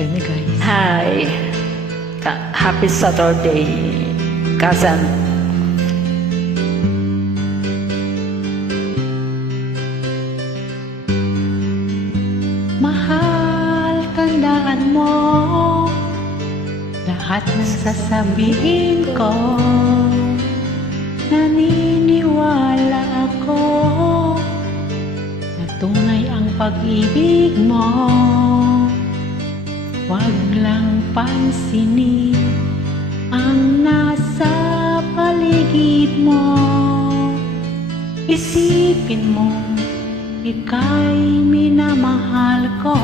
Yun na guys. Hi. Happy Saturday, cousin. Mahal, tandaan mo lahat ng sasabihin ko. Naniniwala ako na tunay ang pag-ibig mo. Huwag lang pansinin ang nasa paligid mo. Isipin mo, ika'y minamahal ko.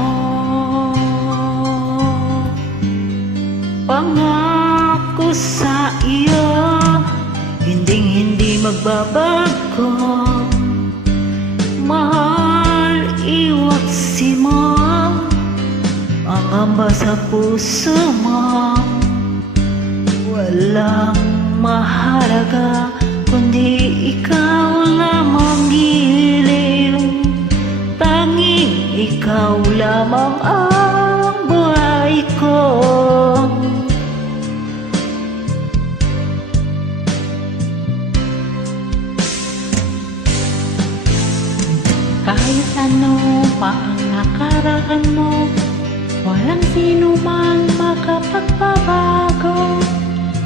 Pangako sa iyo, hindi magbabago. Mahal, iwaksi mo ang amba sa puso mo. Walang mahalaga kundi ikaw lamang, giliw. Tanging ikaw lamang ang buhay ko. Kahit ano pa ang nakaraan mo, walang sino mang makapagbabago.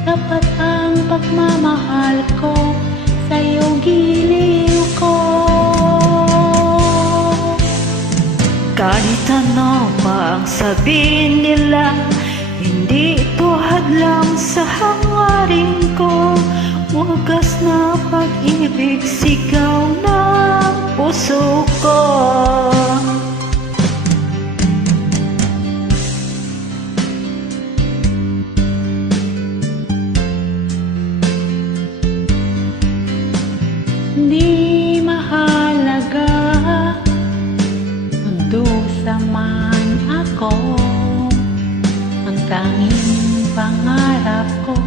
Dapat ang pagmamahal ko sa'yo, giliw ko. Kahit ano pa ang sabihin nila, hindi ito hadlang sa hangarin ko. Wagas na pag-ibig, sigaw ng puso ko. Di mahalaga kung dusa man ako. Ang tanging pangarap ko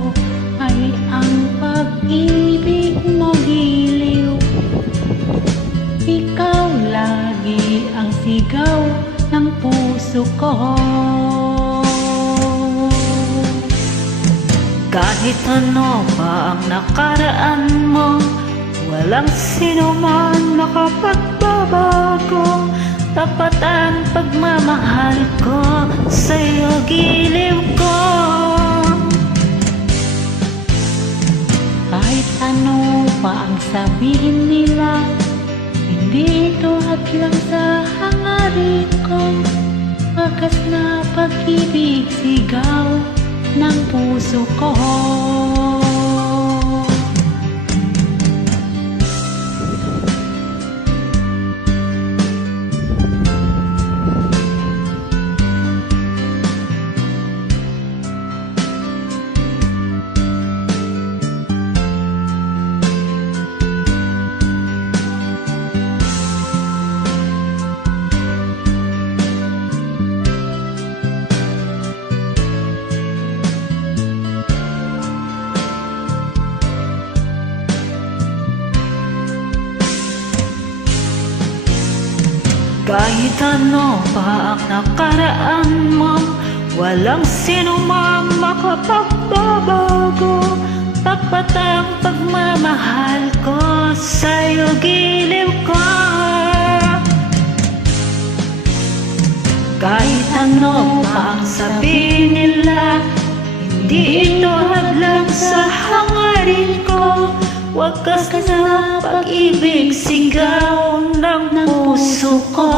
ay ang pag-ibig mo, giliw. Ikaw lagi ang sigaw ng puso ko. Kahit ano pa ang nakaraan mo, walang sino man makapagbabago. Tapat ang pagmamahal ko sa'yo, giliw ko. Kahit ano pa ang sabihin nila, hindi ito hadlang sa hangarin ko. Wagas na pag-ibig, sigaw ng puso ko. Kahit ano pa ang nakaraan mo, walang sino man makapagbabago. Tapat ang pagmamahal ko sa'yo, giliw ko. Kahit ano pa ang sabihin nila, hindi ito hadlang sa hangarin ko. Wagas na pag-ibig, sigaw ng puso ko.